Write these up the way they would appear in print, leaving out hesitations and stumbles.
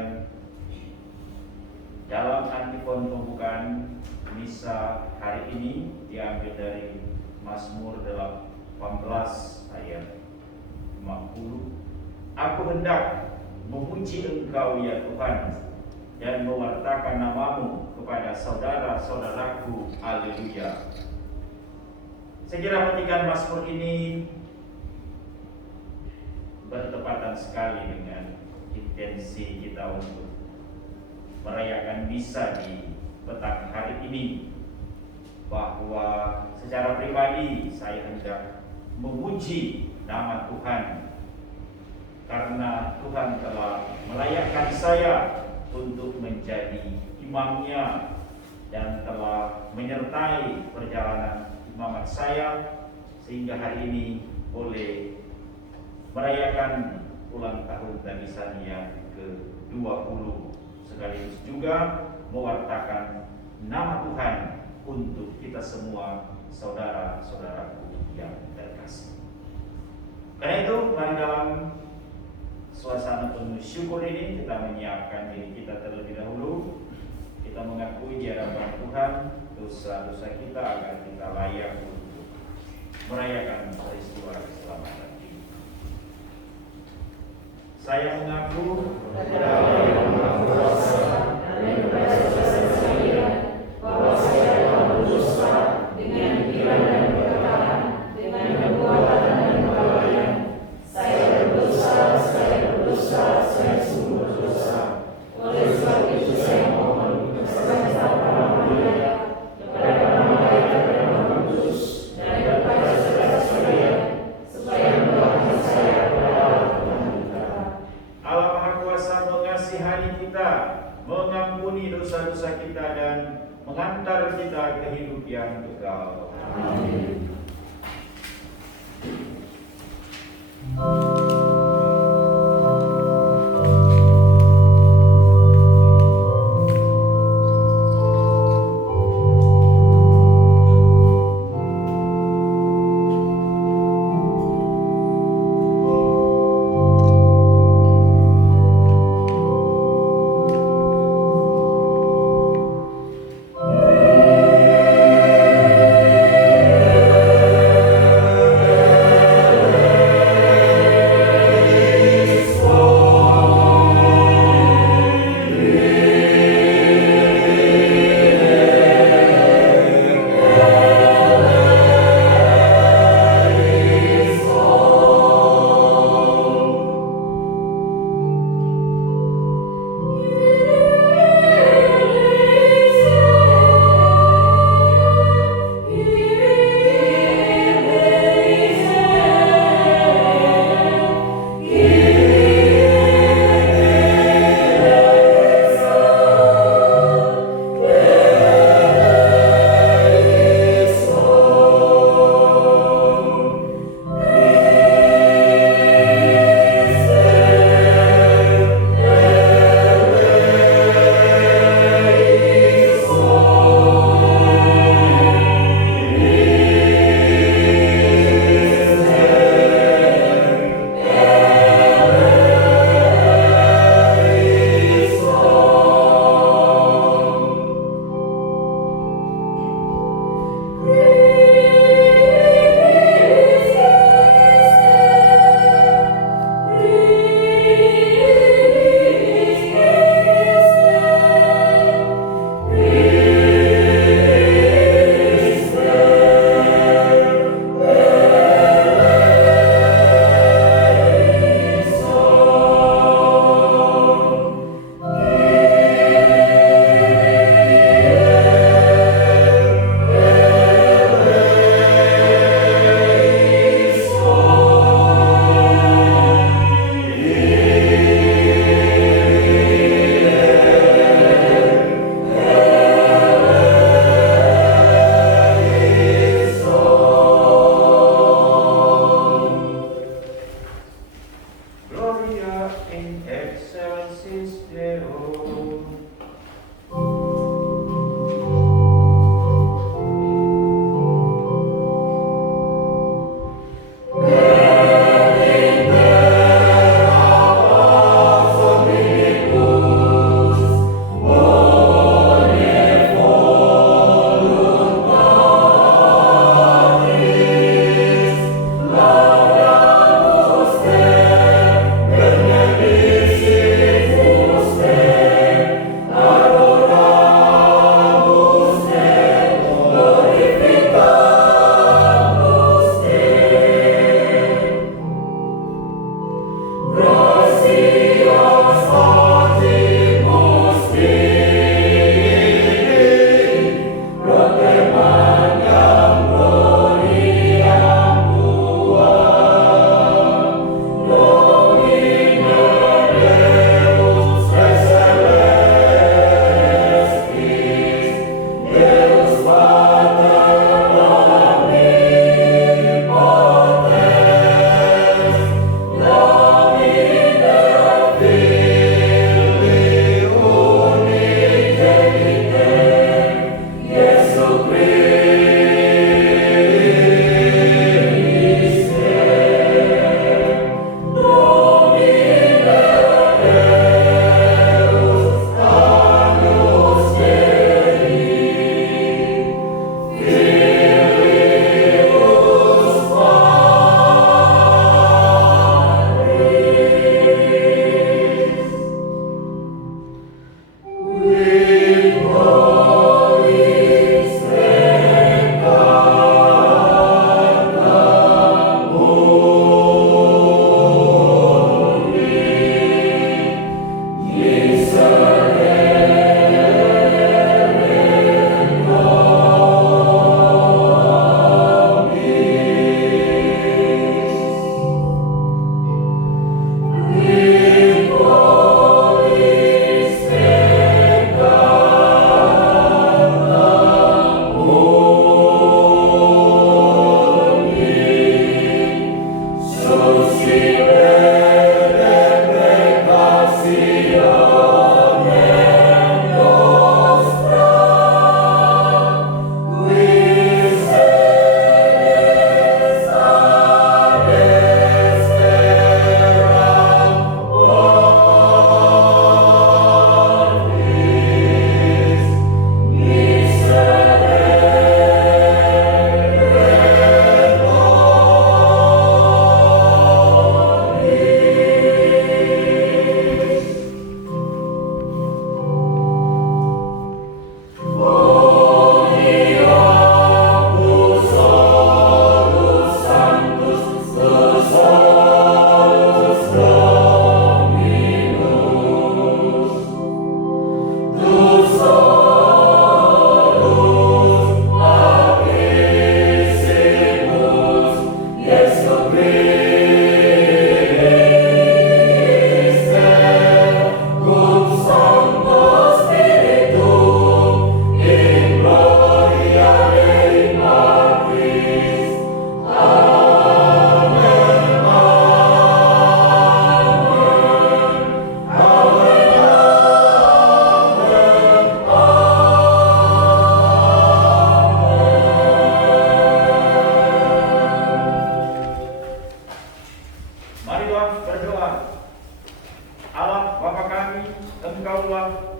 sekalian, dalam antifon pembukaan misa hari ini diambil dari Mazmur 18 ayat 50. Aku hendak memuji Engkau ya Tuhan dan mewartakan namamu kepada saudara-saudaraku. Haleluya. Saya kira petikan Mazmur ini bertepatan sekali dengan intensi kita untuk merayakan misa di petang hari ini, bahwa secara pribadi saya hendak memuji nama Tuhan karena Tuhan telah melayakkan saya untuk menjadi imamnya dan telah menyertai perjalanan imamat saya, sehingga hari ini boleh merayakan ulang tahun Tagisan yang ke-20, sekaligus juga mewartakan nama Tuhan untuk kita semua, saudara-saudaraku yang terkasih. Karena itu, mari dalam suasana penuh syukur ini kita menyiapkan diri kita terlebih dahulu. Kita mengakui di hadapan Tuhan dosa-dosa kita agar kita layak untuk merayakan peristiwa keselamatan ini. Saya mengaku bahwa saya telah berdosa dengan pikiran dan perkataan, dengan perbuatan dan kelalaian. Saya berdosa, saya sungguh berdosa. Oleh sebab itu saya mohon kepada Maria, kepada malaikat dan Roh Kudus, dan kepada saudara sekalian, supaya mendoakan saya kepada Tuhan kita. Allah Maha Kuasa mengasihani kita, mengampuni dosa-dosa kita, dan mengantar kita ke hidup yang kekal. Amin.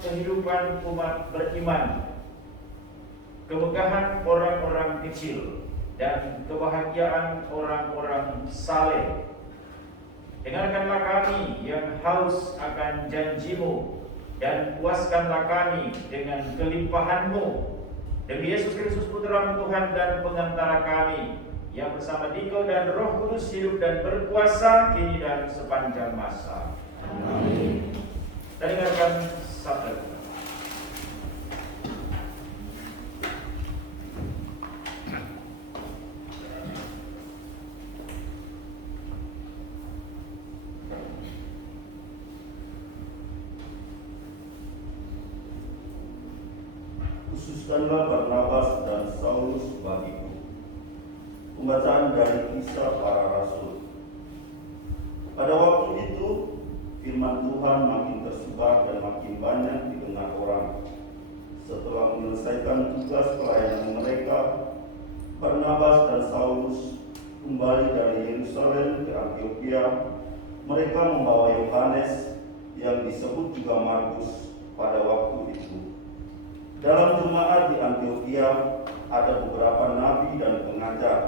kehidupan umat beriman, kemegahan orang-orang kecil, dan kebahagiaan orang-orang saleh. Dengarkanlah kami yang haus akan janjimu, dan puaskanlah kami dengan kelimpahanmu. Demi Yesus Kristus Putra Tuhan dan pengantara kami, yang bersama Dikau dan Roh Kudus hidup dan berkuasa kini dan sepanjang masa. Amin. Kita dengarkan sabda. Khususkanlah Barnabas dan Saulus bagiku. Pembacaan dari Kisah Para Rasul. Pada waktu itu, firman Tuhan makin tersebar dan makin banyak didengar orang. Setelah menyelesaikan tugas pelayanan mereka, Barnabas dan Saulus kembali dari Yerusalem ke Antiokhia. Mereka membawa Yohanes yang disebut juga Markus pada waktu itu. Dalam jemaat di Antiokhia ada beberapa nabi dan pengajar,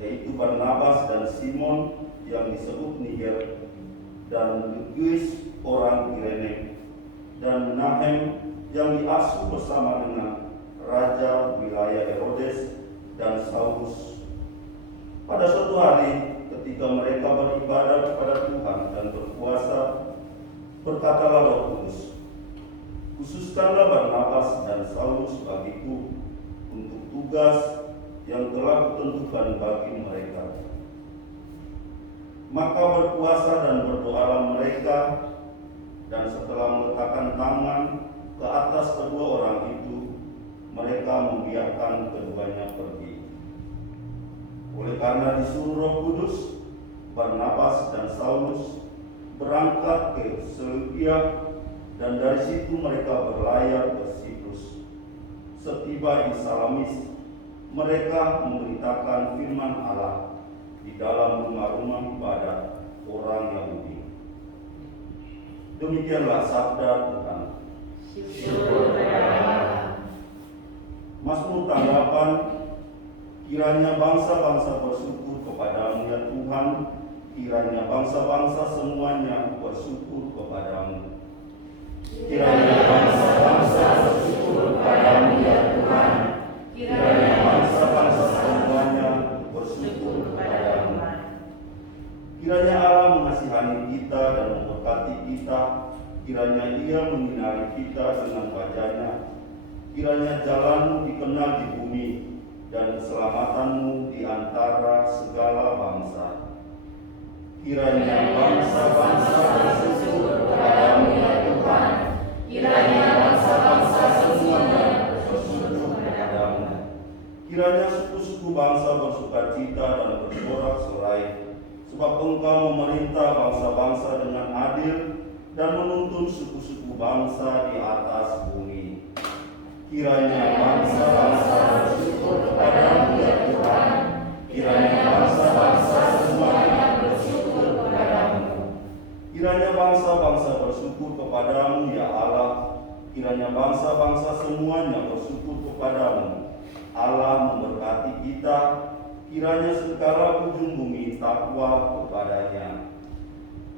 yaitu Barnabas dan Simon yang disebut Niger, dan Lukius orang Kirene, dan Menahem yang diasuh bersama dengan Raja wilayah Herodes dan Saulus. Pada suatu hari ketika mereka beribadah kepada Tuhan dan berpuasa, berkatalah Roh Kudus, "Khususkanlah Barnabas dan Saulus bagiku untuk tugas yang telah kutentukan bagi mereka." Maka berpuasa dan berdoalah mereka, dan setelah meletakkan tangan ke atas kedua orang itu, mereka membiarkan keduanya pergi. Oleh karena disuruh Roh Kudus, Barnabas dan Saulus berangkat ke Seleukia, dan dari situ mereka berlayar ke Siprus. Setiba di Salamis, mereka memberitakan firman Allah di dalam rumah-rumah ibadah orang Yahudi. Demikianlah sabda Tuhan. Syukur kepada Allah. Mazmur tanggapan. Kiranya bangsa-bangsa bersyukur kepadamu ya Tuhan, kiranya bangsa-bangsa semuanya bersyukur kepadamu. Kiranya bangsa Dia menyinari kita dengan wajahnya. Kiranya jalanmu dikenal di bumi, dan keselamatanmu di antara segala bangsa. Kiranya bangsa-bangsa bersyukur kepadamu ya Tuhan. Kiranya bangsa-bangsa semuanya bersyukur kepadamu. Kiranya suku-suku bangsa bersukacita dan bersorak-sorai, sebab Engkau memerintah bangsa-bangsa dengan adil dan menuntun suku-suku bangsa di atas bumi. Kiranya bangsa-bangsa bersyukur kepadamu ya Tuhan. Kiranya bangsa-bangsa semuanya bersyukur kepadamu. Kiranya bangsa-bangsa bersyukur kepadamu ya Allah. Kiranya bangsa-bangsa semuanya bersyukur kepadamu. Allah memberkati kita. Kiranya segala ujung bumi takwa kepadanya.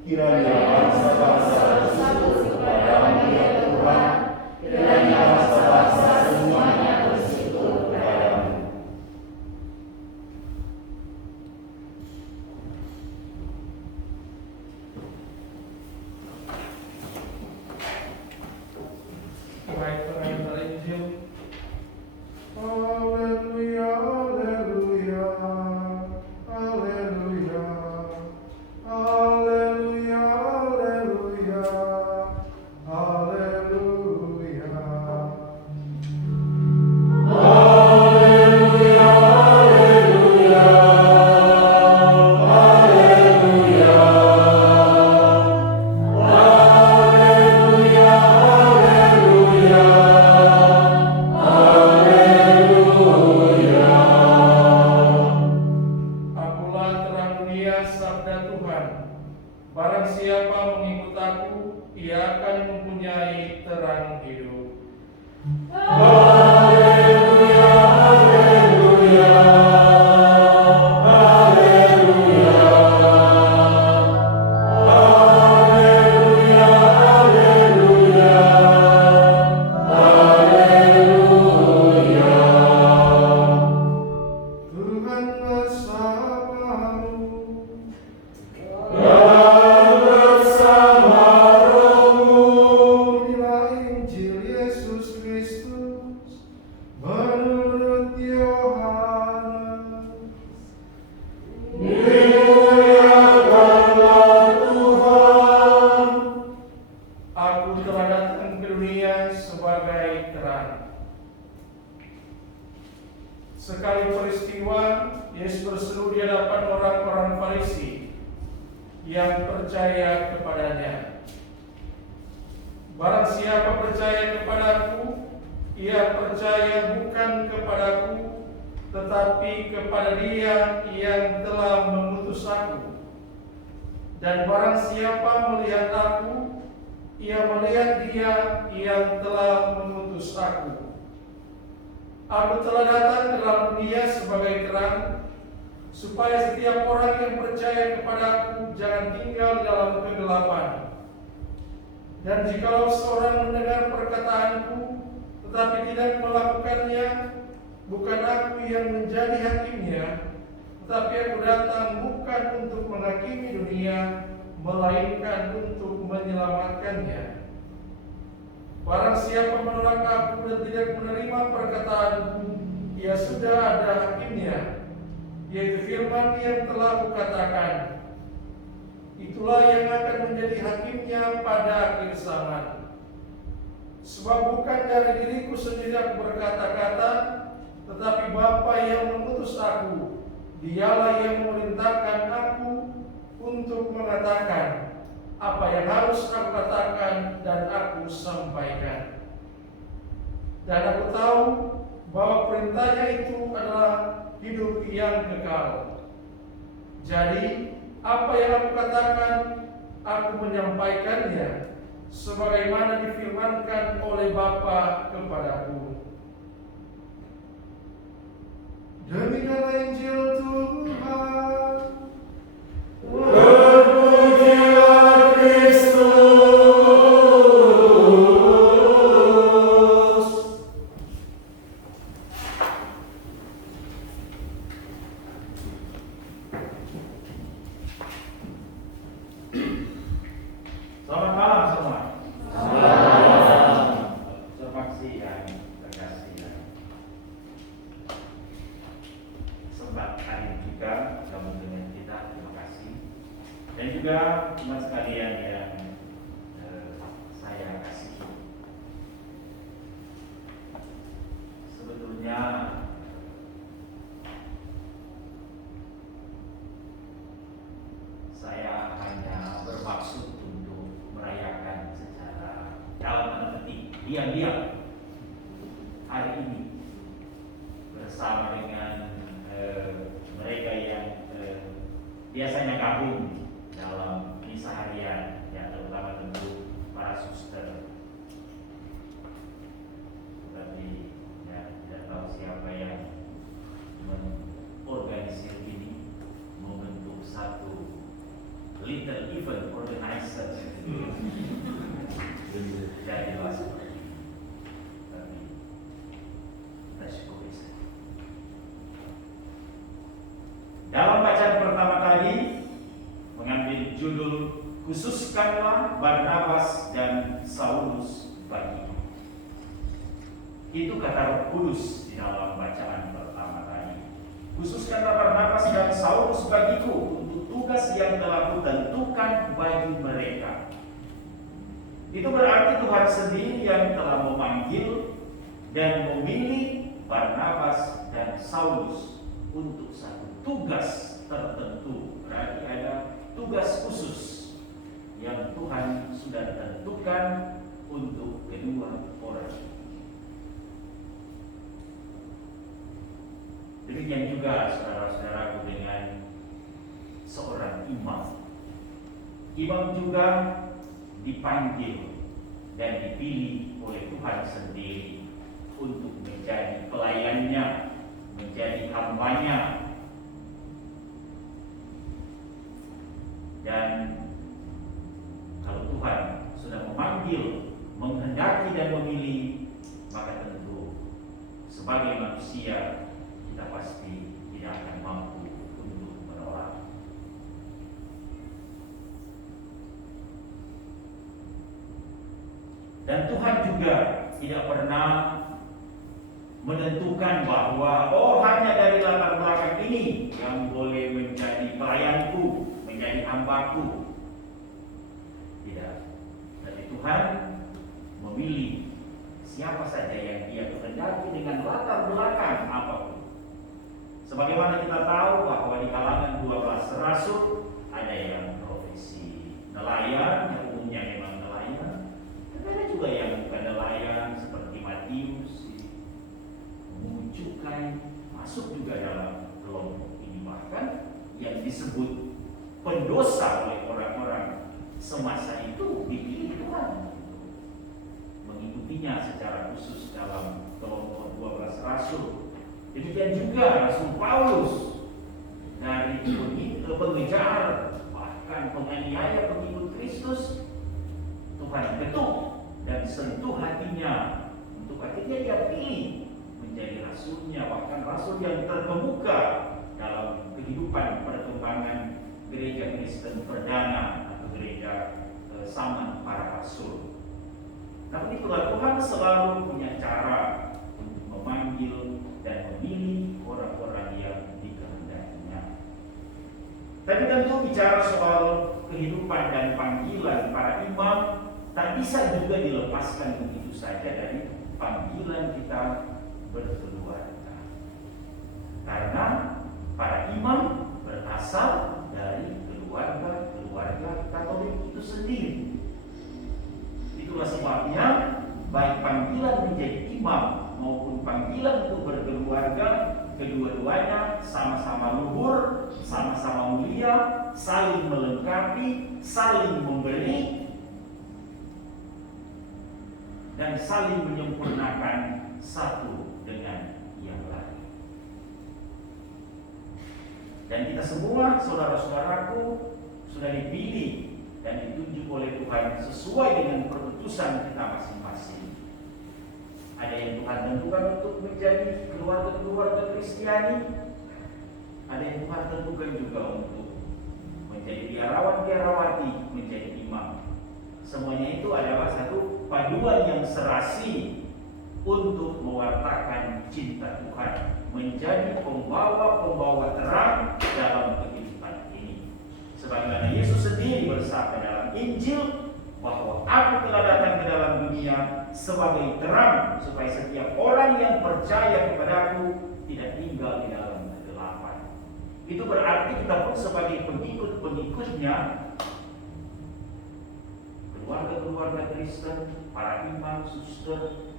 Kiranya bangsa-bangsa bersyukur kepadamu ya Tuhan. Kiranya bangsa-bangsa semuanya bersyukur kepadamu. Baik, pengantar Injil. Haleluya, haleluya, haleluya, haleluya, haleluya, haleluya. Akulah terang dunia, sabda Tuhan. Barang siapa mengikut aku, ia akan mempunyai terang hidup. Tuhan bersamamu. Inilah Injil Yesus Kristus menurut Yohanes. Aku telah datang ke dunia sebagai terang. Sekali peristiwa, Yesus berseru di hadapan orang-orang Farisi yang percaya kepadanya. Barang siapa percaya kepadaku, ia percaya bukan kepadaku, tetapi kepada Dia yang telah mengutus aku. Dan barang siapa melihat aku, ia melihat Dia yang telah mengutus aku. Aku telah datang ke dalam dunia sebagai terang, supaya setiap orang yang percaya kepadaku jangan tinggal di dalam kegelapan. Dan jikalau seorang mendengar perkataanku, tetapi tidak melakukannya, bukan aku yang menjadi hakimnya, tetapi aku datang bukan untuk menghakimi dunia, melainkan untuk menyelamatkannya. Barang siapa menolak aku dan tidak menerima perkataanku, ia sudah ada hakimnya, yaitu firman yang telah kukatakan. Itulah yang akan menjadi hakimnya pada akhir zaman. Sebab bukan dari diriku sendiri aku berkata-kata, tetapi Bapa yang mengutus aku, Dialah yang memerintahkan aku untuk mengatakan apa yang harus aku katakan dan aku sampaikan. Dan aku tahu bahwa perintahnya itu adalah hidup yang kekal. Jadi apa yang aku katakan, aku menyampaikannya sebagaimana difirmankan oleh Bapa kepadaku. Demikianlah Injil Tuhan. Terpujilah Kristus. Selamat malam semua. Selamat teman sekalian yang saya kasihi, sebetulnya saya hanya bermaksud untuk merayakan secara dalam tanda petik diam-diam hari ini bersama dengan mereka yang biasanya gabung dalam misa harian, ya, terutama tentu para suster. Tapi ya, tidak tahu siapa yang mengorganisir ini, membentuk satu little event organizer. Tidak jelas, tapi kita syukuri saja. Dalam bacaan pertama tadi mengambil judul "Khususkanlah Barnabas dan Saulus bagiku". Itu kata Roh Kudus di dalam bacaan pertama tadi. Khususkanlah Barnabas dan Saulus bagiku untuk tugas yang telah kutentukan bagi mereka. Itu berarti Tuhan sendiri yang telah memanggil dan memilih Barnabas dan Saulus untuk satu tugas tertentu. Berarti ada tugas khusus yang Tuhan sudah tentukan untuk kedua orang. Demikian juga saudara-saudaraku dengan seorang imam. Imam juga dipanggil dan dipilih oleh Tuhan sendiri untuk menjadi pelayannya, menjadi hambanya. Dan kalau Tuhan sudah memanggil, menghendaki dan memilih, maka tentu sebagai manusia kita pasti tidak akan mampu untuk menolak. Dan Tuhan juga tidak pernah menentukan bahwa hanya dari latar belakang ini yang boleh menjadi pelayanku, menjadi hambaku. Tidak. Tapi Tuhan memilih siapa saja yang Dia kehendaki dengan latar belakang apapun. Sebagaimana kita tahu bahwa di kalangan 12 rasul ada yang profesi nelayan, yang umumnya memang nelayan. Dan ada juga yang bukan nelayan seperti Matius, menunjukkan masuk juga dalam kelompok ini, bahkan yang disebut pendosa oleh orang-orang semasa itu dipilih Tuhan mengikutinya secara khusus dalam kelompok 12 rasul. Demikian juga Rasul Paulus, dari pengejar bahkan penganiaya pengikut Kristus, Tuhan ketuk dan sentuh hatinya untuk akhirnya dia pilih menjadi rasulnya, bahkan rasul yang terkemuka dalam kehidupan perkembangan gereja Kristen perdana atau gereja zaman para rasul. Namun itulah Tuhan selalu punya cara untuk memanggil dan memilih orang-orang yang dikehendakinya. Tapi tentu bicara soal kehidupan dan panggilan para imam tak bisa juga dilepaskan begitu saja dari panggilan kita berkeluarga. Karena para imam berasal dari keluarga Katolik itu sendiri. Itulah sebabnya baik panggilan menjadi imam maupun panggilan untuk berkeluarga, kedua-duanya sama-sama luhur, sama-sama mulia, saling melengkapi, saling memberi, dan saling menyempurnakan satu dengan yang lain. Dan kita semua, saudara-saudaraku, sudah dipilih dan ditunjuk oleh Tuhan sesuai dengan keputusan kita masing-masing. Ada yang Tuhan tentukan untuk menjadi keluarga-keluarga Kristiani, ada yang Tuhan tentukan juga untuk menjadi biarawan-biarawati, menjadi imam. Semuanya itu adalah satu paduan yang serasi untuk mewartakan cinta Tuhan, menjadi pembawa-pembawa terang dalam kehidupan ini. Sebagaimana Yesus sendiri bersabda dalam Injil bahwa aku telah datang ke dalam dunia sebagai terang supaya setiap orang yang percaya kepadaku tidak tinggal di dalam kegelapan. Itu berarti kita pun sebagai pengikut-pengikutnya, keluarga-keluarga Kristen, para imam, suster,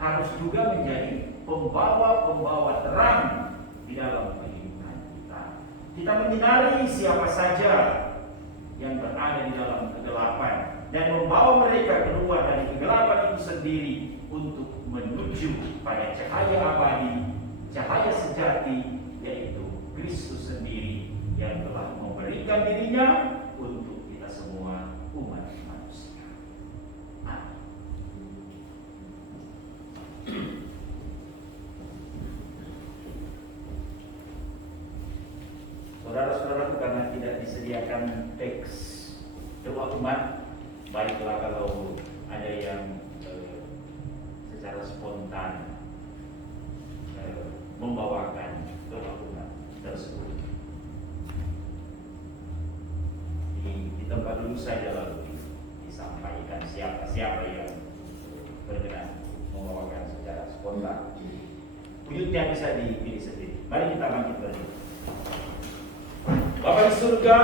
harus juga menjadi pembawa-pembawa terang di dalam kehidupan kita. Kita menyinari siapa saja yang berada di dalam kegelapan dan membawa mereka keluar dari kegelapan itu sendiri untuk menuju pada cahaya abadi, cahaya sejati, yaitu Kristus sendiri yang telah memberikan dirinya untuk kita semua umat manusia. Amin. Saudara-saudaraku, karena tidak disediakan teks doa umat, baiklah kalau ada yang secara spontan membawakan doa umat tersebut. Di tempat dulu saja lalu disampaikan siapa yang berkenan membawakan secara spontan. Wujudnya bisa dipilih sendiri. Mari kita bangkit berdiri. Bapa di surga,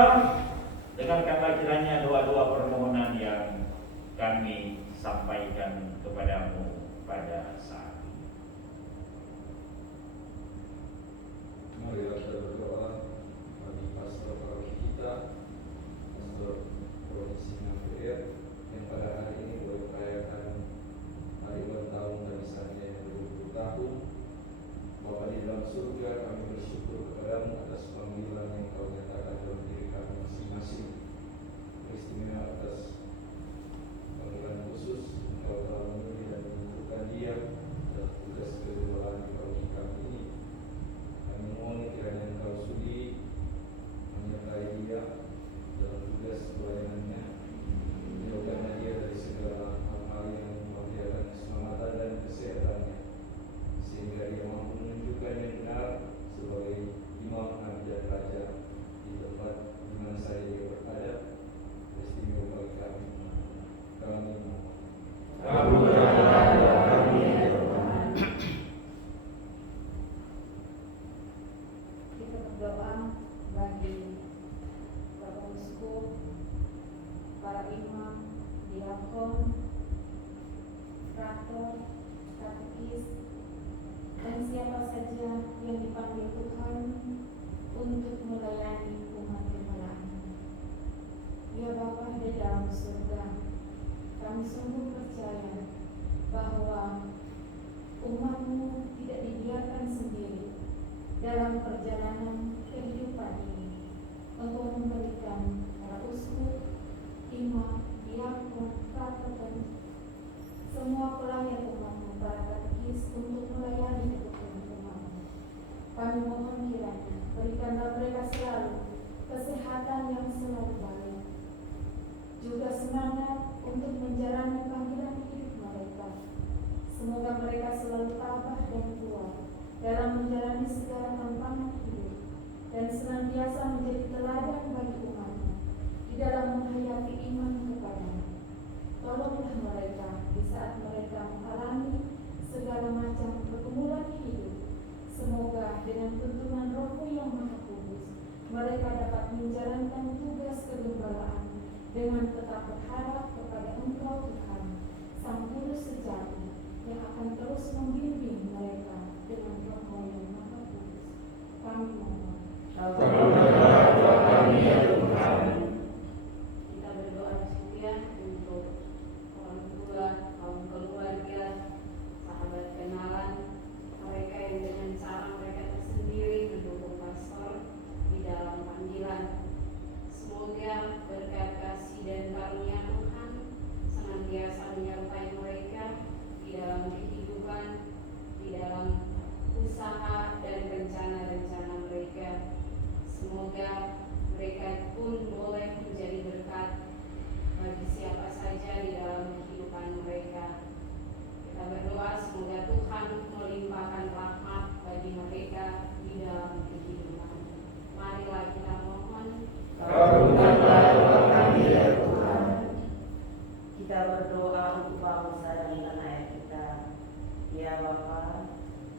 dengarkanlah kiranya doa-doa permohonan yang kami sampaikan kepadamu pada saat ini. Marilah kita berdoa bagi pastor paroki kita, pastor provinsi Nampir, yang pada hari ini boleh merayakan hari ulang tahun barisannya yang 20 tahun. Bapa di dalam surga, kami bersyukur kepadamu atas panggilan yang kau nyatakan dalam diri kami masing-masing. Beristimewa atas panggilan khusus yang kau telah memilih dan menentukan dia dalam tugas kegemparan di paroki kami ini. Kami mohon kiranya engkau sudi menyertai dia dalam tugas pelayanannya, menjauhkanlah dia dari segala hal-hal yang membahayakan keselamatan dan kesehatannya, sehingga dia mampu menunjukkan yang benar sebagai imam, nabi dan raja di tempat di mana saya dia berada. Istimewa bagi kami. Kami mohon. Kita berdoa bagi Bapak Uskup, para imam, diakon, frater, katekis, dan siapa saja yang dipanggil Tuhan untuk melayani umat Tuhan. Ya Bapa di dalam surga, kami sungguh percaya bahwa umat-Mu tidak dibiarkan sendiri dalam perjalanan kehidupan ini. Engkau memberikan para uskup, imam, diakon, frater, dan semua pelayan umat-Mu, para katekis, untuk melayani kebutuhan umat-Mu. Kami mohon kiranya berikanlah mereka selalu kesehatan yang selalu baik, juga semangat untuk menjalani panggilan hidup mereka. Semoga mereka selalu tabah dan kuat dalam menjalani segala tantangan hidup dan senantiasa menjadi teladan bagi umatnya di dalam menghayati iman kepada-Mu. Tolonglah mereka di saat mereka mengalami segala macam pergumulan hidup. Semoga dengan tuntunan Roh-Mu yang Maha Kudus, mereka dapat menjalankan tugas kegembalaan dengan tetap berharap kepada Engkau Tuhan, Sang Guru sejati, yang akan terus membimbing mereka dengan Roh-Mu yang Maha Kudus. Kami mohon. Kita berdoa sekian untuk orang tua, kaum keluarga, sahabat kenalan, mereka yang dengan cara mereka tersendiri mendukung pastor di dalam panggilan. Semoga berkat kasih dan karunia Tuhan senantiasa menyertai mereka di dalam kehidupan, di dalam usaha dan rencana-rencana mereka. Semoga mereka pun boleh menjadi berkat bagi siapa saja di dalam kehidupan mereka. Kita berdoa semoga Tuhan melimpahkan rahmat bagi mereka di dalam kehidupan. Marilah kita mohon Kabulkanlah doa kami ya Tuhan. Kita berdoa untuk bangsa dan tanah air kita. Ya Bapa,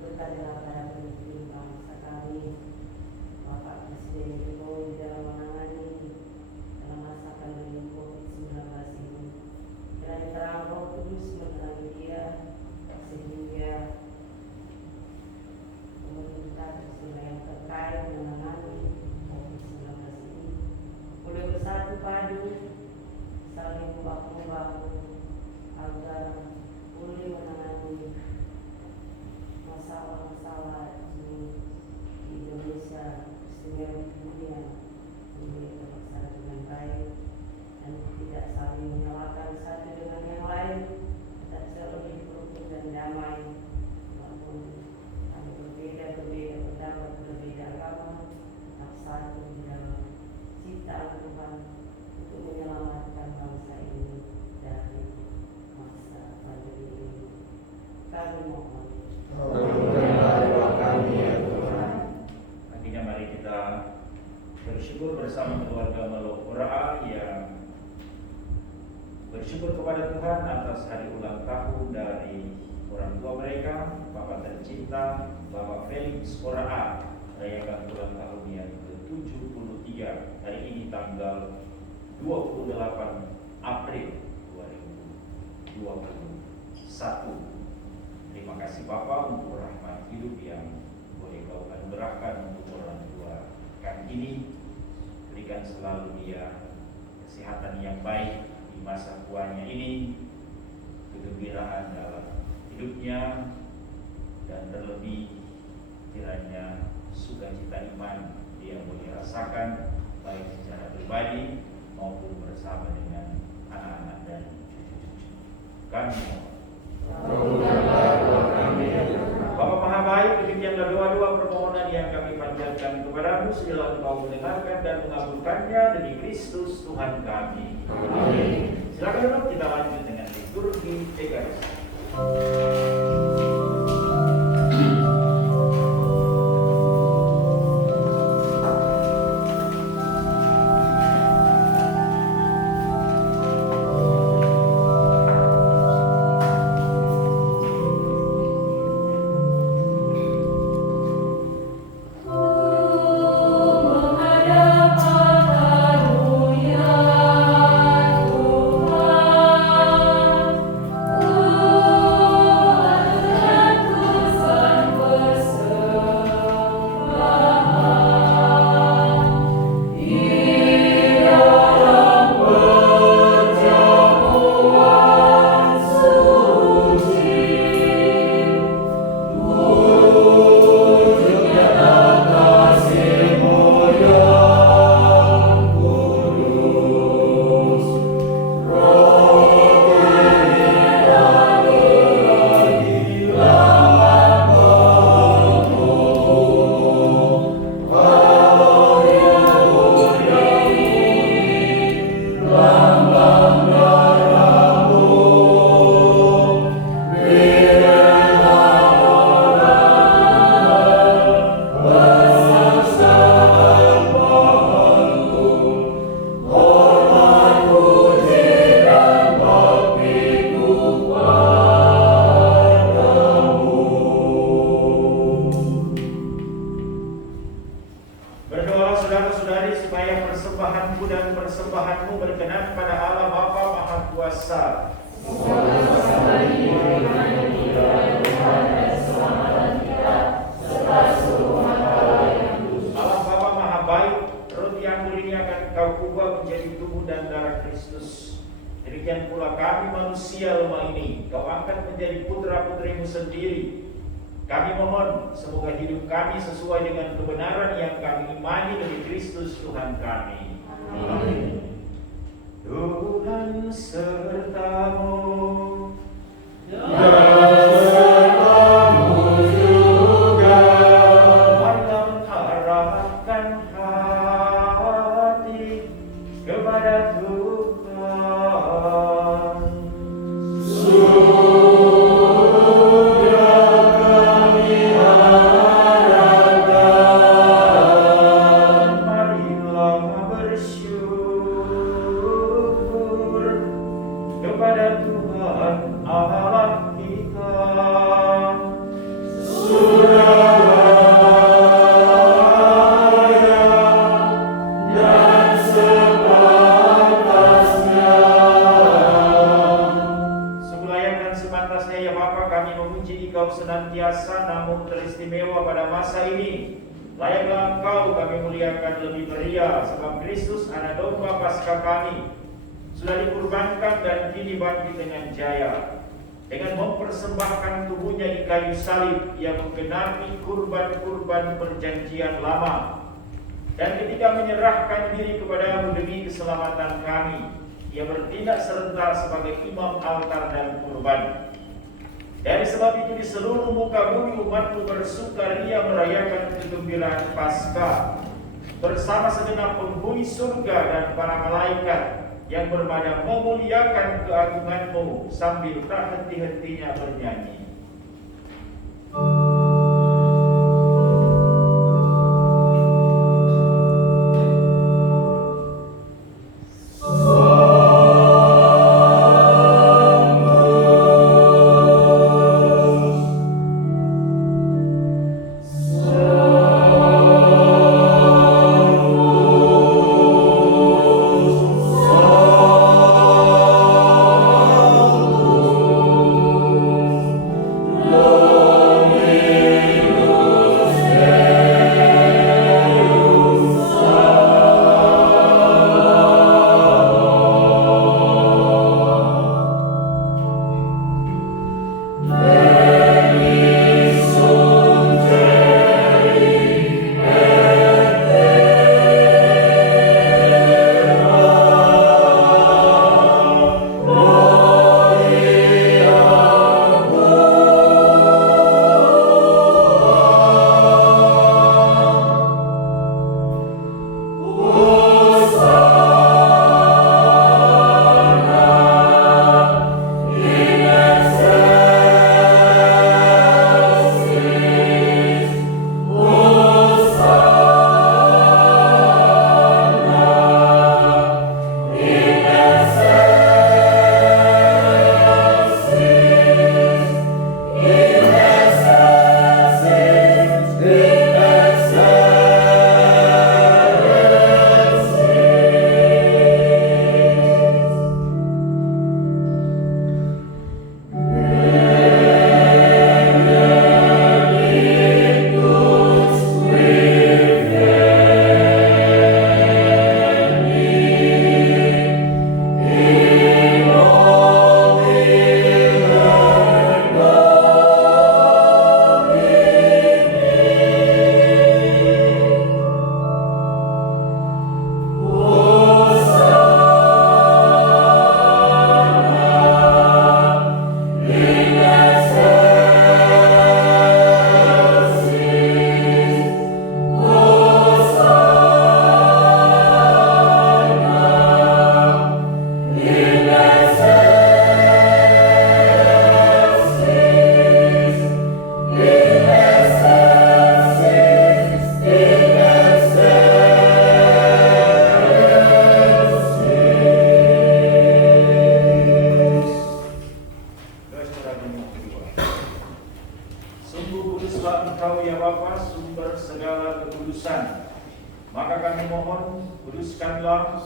berkatilah pada pemimpin bangsa kami, Bapak Presiden Jokowi dalam menangani dalam masa pandemi COVID-19 ini. Kiranya terang Roh Kudus menerangi dia sehingga pemerintah yang terkait menangani COVID-19 ini boleh bersatu padu saling membahu-membahu agar boleh menangani masalah-masalah di Indonesia sehingga dunia boleh terlaksana dengan baik dan tidak saling menyalahkan satu dengan yang lain, tak selalu rukun dan damai walaupun kami berbeda pendapat, berbeda agama, tetap satu di dalam ciptaan Tuhan untuk menyelamatkan bangsa ini dari masa pandemi ini. Kami mohon. Kabulkanlah doa kami ya Tuhan. Akhirnya mari kita bersyukur bersama keluarga Melokora yang bersyukur kepada Tuhan atas hari ulang tahun dari orang tua mereka, Bapak tercinta Bapak Felix Ora, merayakan ulang tahun yang ke-73 hari ini tanggal 28 April 2021. Terima kasih Bapak untuk rahmat hidup yang boleh Kau anugerahkan untuk orang tua kami ini. Berikan selalu dia kesehatan yang baik di masa tuanya ini, kegembiraan dalam hidupnya, dan terlebih kiranya sukacita iman dia boleh rasakan baik secara pribadi maupun bersama dengan anak-anak dan cucu-cucu kami. Kabulkanlah doa kami ya Tuhan. Bapa Maha Baik, demikianlah doa-doa permohonan yang kami panjatkan kepadamu, sejalan Engkau mendengarkan dan mengabulkannya demi Kristus Tuhan kami. Amin. Silakan duduk, kita lanjut dengan liturgi Ekaristi. Kami mohon semoga hidup kami sesuai dengan kebenaran yang kami imani dari Kristus Tuhan kami. Amin. Tuhan sertamu. Marilah bersyukur. atasnya ya Bapa, kami memuji Engkau senantiasa, namun teristimewa pada masa ini. Layaklah Engkau kami muliakan lebih meriah, sebab Kristus anak domba Paskah kami sudah dikurbankan dan kini bangkit dengan jaya. Dengan mempersembahkan tubuhnya di kayu salib, Ia menggenapi kurban-kurban perjanjian lama. Dan ketika menyerahkan diri kepadamu demi keselamatan kami, Ia bertindak serentak sebagai imam altar dan kurban. Dari sebab itu di seluruh muka bumi umatmu bersukaria merayakan kegembiraan Paskah bersama segenap penghuni surga dan para malaikat yang bermada memuliakan keagunganmu sambil tak henti-hentinya bernyanyi.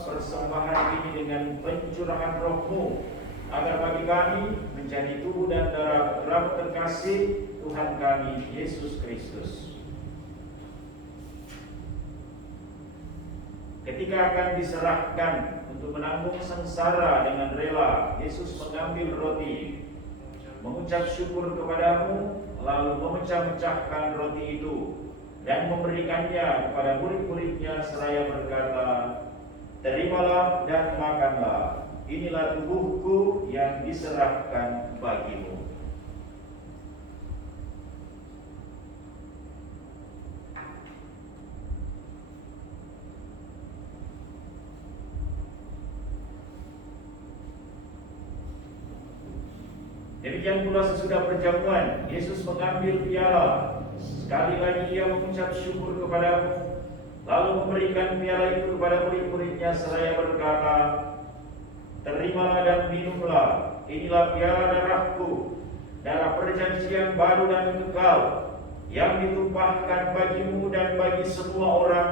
persembahan ini dengan pencurahan Roh-Mu, agar bagi kami menjadi tubuh dan darah putra terkasih Tuhan kami Yesus Kristus. Ketika akan diserahkan untuk menanggung sengsara dengan rela, Yesus mengambil roti, mengucap syukur kepadamu, lalu memecah-mecahkan roti itu dan memberikannya kepada murid-muridnya seraya berkata, "Terimalah dan makanlah, inilah tubuhku yang diserahkan bagimu." Demikian pula sesudah perjamuan, Yesus mengambil piala. Sekali lagi ia mengucap syukur kepadamu, lalu memberikan piala itu kepada murid-muridnya seraya berkata, "Terimalah dan minumlah, inilah piala darahku, darah perjanjian baru dan kekal, yang ditumpahkan bagimu dan bagi semua orang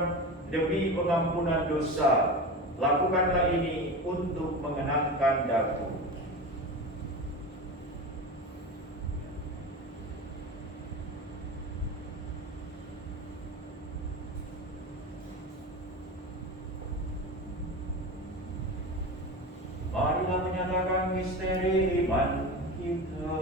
demi pengampunan dosa. Lakukanlah ini untuk mengenangkan daku." menyatakan misteri iman kita.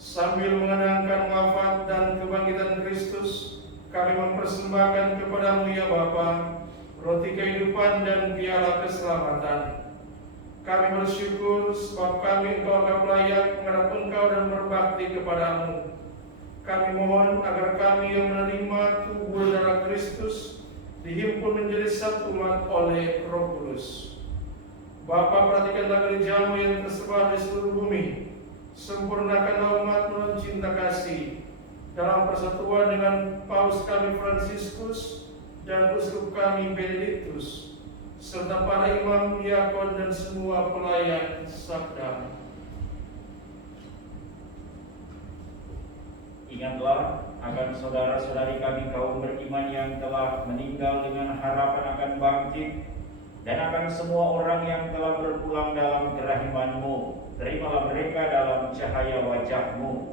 Sambil mengenangkan wafat dan kebangkitan Kristus, kami mempersembahkan kepadamu ya Bapa, roti kehidupan dan piala keselamatan. Kami bersyukur sebab kami Engkau anggap layak menghadap Engkau dan berbakti kepadamu. Kami mohon agar kami yang menerima tubuh darah Kristus dihimpun menjadi satu umat oleh Roh Kudus. Bapa, perhatikanlah gerejamu yang tersebar di seluruh bumi. Sempurnakanlah umat-Mu dalam cinta kasih, dalam persatuan dengan Paus kami Fransiskus dan Uskup kami Benediktus, serta para imam, diakon, dan semua pelayan sabda. Ingatlah akan saudara-saudari kami kaum beriman yang telah meninggal dengan harapan akan bangkit, dan akan semua orang yang telah berpulang dalam kerahiman-Mu. Terimalah mereka dalam cahaya wajah-Mu.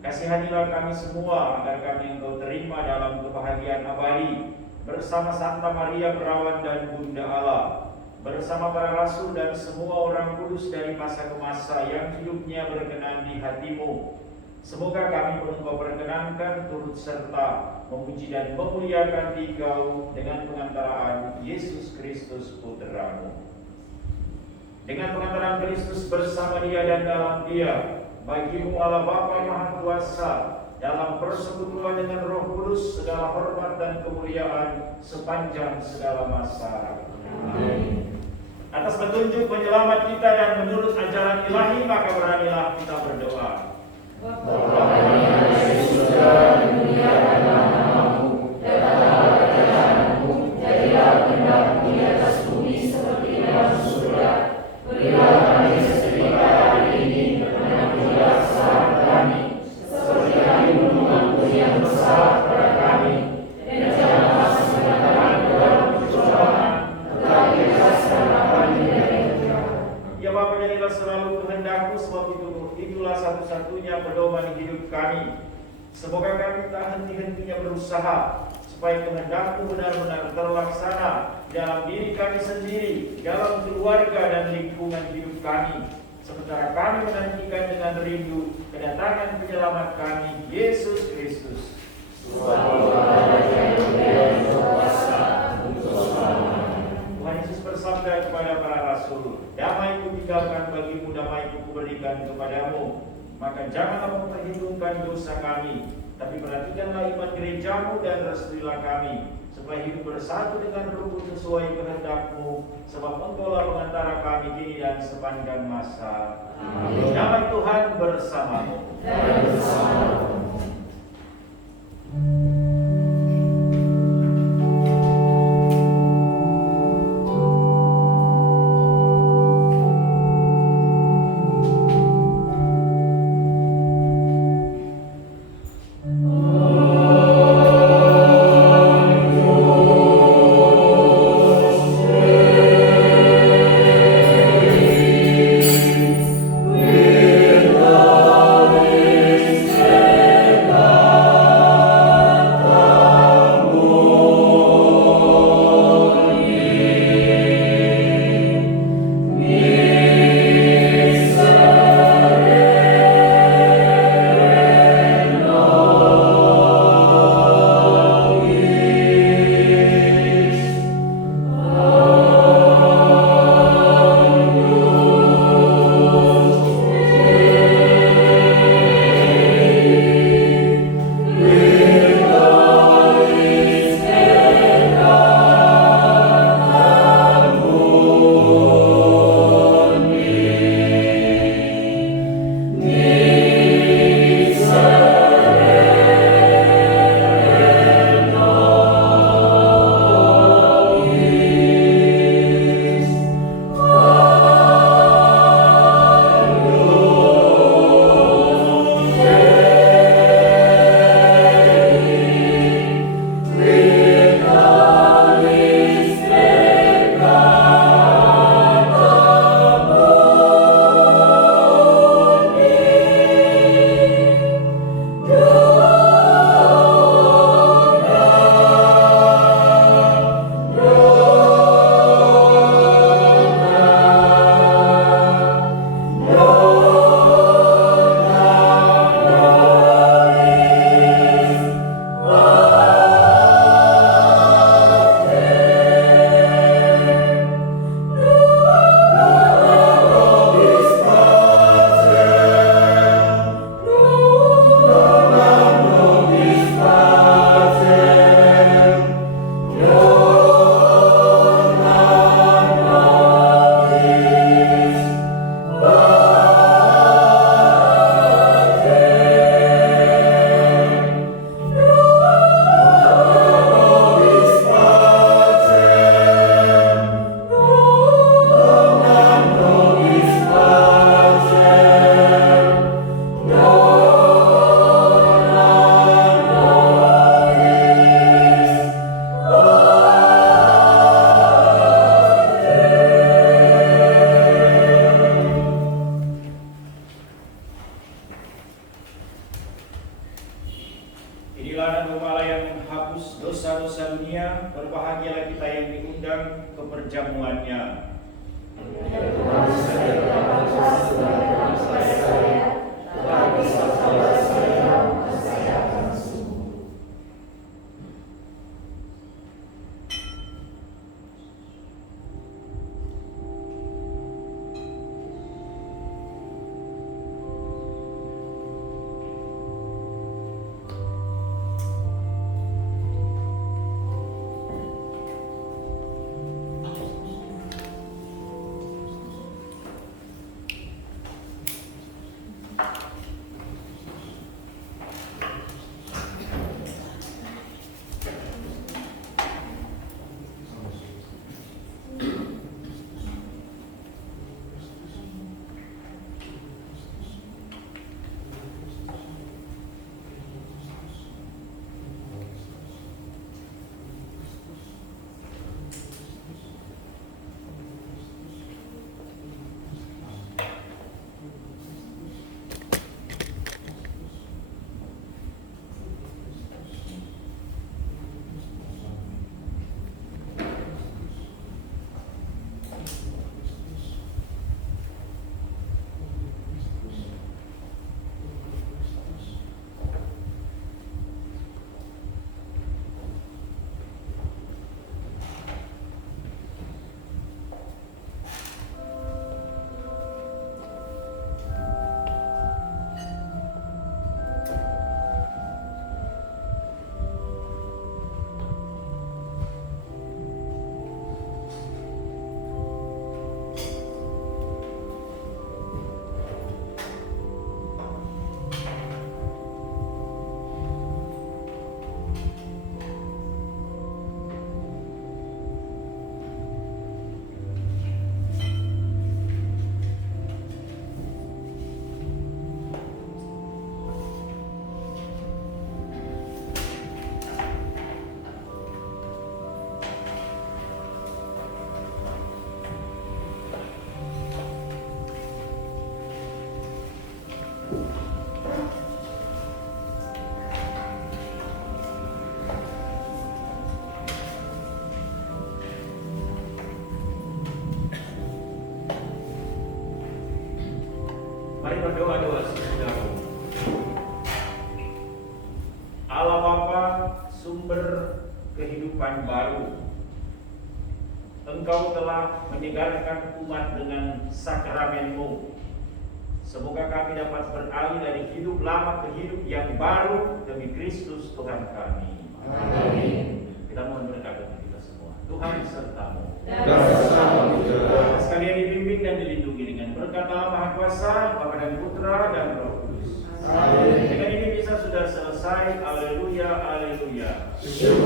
Kasihanilah kami semua agar kami Engkau terima dalam kebahagiaan abadi bersama Santa Maria Perawan dan Bunda Allah, bersama para rasul dan semua orang kudus dari masa ke masa yang hidupnya berkenan di hati-Mu. Semoga kami pun Engkau perkenankan turut serta memuji dan memuliakan Dikau dengan pengantaraan Yesus Kristus Putra-Mu. Dengan pengantaran Kristus bersama Dia dan dalam Dia, bagi-Mu Allah Bapa Maha Kuasa, dalam persekutuan dengan Roh Kudus, segala hormat dan kemuliaan sepanjang segala masa. Amin. Atas petunjuk penyelamat kita dan menurut ajaran ilahi, maka beranilah kita berdoa. Bapa yang ada di surga, dimuliakanlah nama-Mu, datanglah kerajaan-Mu, jadilah kehendak-Mu di atas bumi seperti di dalam surga. Berilah kami seketika hari ini, dan ampunilah kesalahan kami, seperti kami mengampuni yang bersalah kepada kami. Dan janganlah masukkan kami ke dalam pencobaan, tetapi bebaskanlah kami dari jahat. Ya Bapa, jadilah selalu kehendak-Mu, sebab itulah satu-satunya pedoman hidup kami. Semoga kami tak henti-hentinya berusaha supaya kehendak-Mu benar-benar terlaksana dalam diri kami sendiri, dalam keluarga dan lingkungan hidup kami, sementara kami menantikan dengan rindu kedatangan penyelamat kami, Yesus Kristus. Tuhan Yesus bersabda kepada para rasul, "Damai Kutinggalkan bagimu, damai Kuberikan kepadamu. Maka janganlah memperhitungkan dosa kami, tapi perhatikanlah iman gerejamu dan restuilah kami, supaya hidup bersatu dengan Roh sesuai kehendak-Mu, sebab Engkaulah pengantara kami kini dan sepanjang masa." Amin. Damai Tuhan bersamamu. Dan bersamamu. berbahagialah kita yang diundang ke perjamuannya. Ya Tuhan, saya dapat berhasil dalam saya, tetapi setelah saya, saya akan sembuh. Mari berdoa-doa saudaraku. Allah Bapa, sumber kehidupan baru, Engkau telah menyegarkan umat dengan sakramen-Mu. Semoga kami dapat beralih dari hidup lama ke hidup yang baru demi Kristus Tuhan kami. Amin. Kita mohon berkat bagi kita semua. Tuhan serta-Mu. Dan bersama-Mu juga. Sekalian dibimbing dan dilindungi dengan berkat Allah Maha Kuasa, Bapa dan Putra dan Roh Kudus. Amin. Dengan ini bisa sudah selesai. Haleluya, haleluya. Syukur